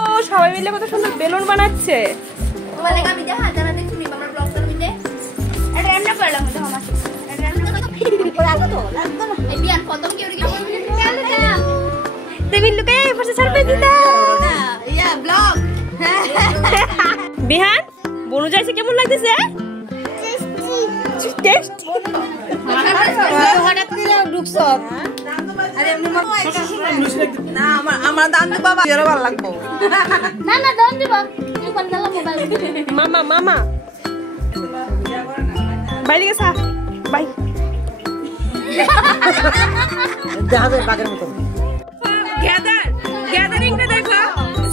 ও সবাই মিলে কত সুন্দর বেলুন বানাচ্ছে। বিহান বনু যাইছে কেমন লাগতেছে? আমার দান বাবা ভালো লাগবো না না দান দিবা মামা মামা বাইরে গেছা বাই গ্যাদারিংটা দেখো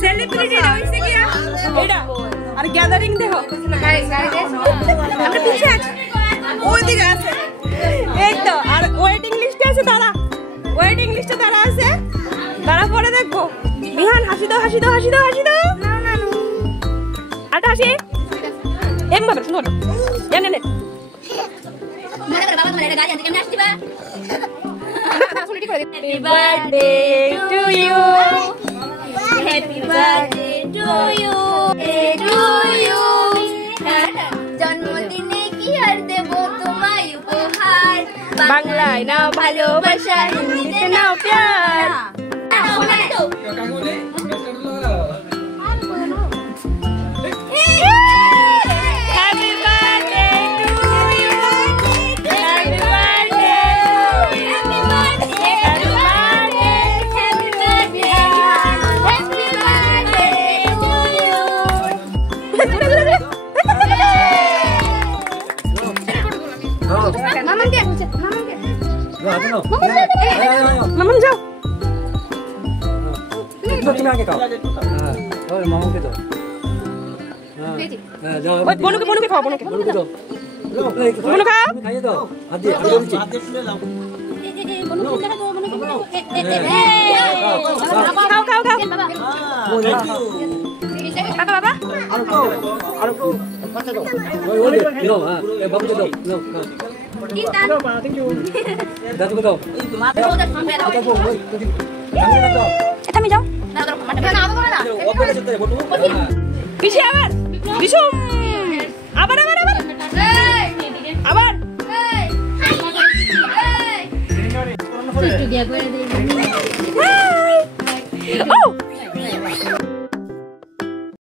সেলিব্রিটি হইছে কি এটা আর গ্যাদারিং দেখো আমরা পিছে আছি ওই দিকে আছে এই তো আর ওয়েটিং লিস্টে আছে তারা ওয়েটিং লিস্টে তারা আছে তারা পরে দেখবো বিহান হাসি দাও হাসি দাও হাসি দাও হাসি দাও আটা হাসি এম বাবা শুনো না নে নে বাবা তোমার এটা গাড়ি আনতে কেমনে আসছিবা Happy birthday to you Happy birthday to you to you জন্মদিনে কি আর দেব তোমায় উপহার বাংলায় নাও ভালোবাসা হিন্দিতে নাও প্যার মামা যাও তুমি আগে খাও হ্যাঁ মামাকে দাও হ্যাঁ যাও বনুকে খাও বনুকে দাও বনু খাও খাইয়ে দাও হাত দিয়ে শুনে নাও খাও খাও খাও বাবা বাবা আর কো কথা দাও ওই নাও হ্যাঁ এই বাবুকে দাও নাও তুমি যাও পিছিয়ে আবার বিশুম আবার আবার আবার আবার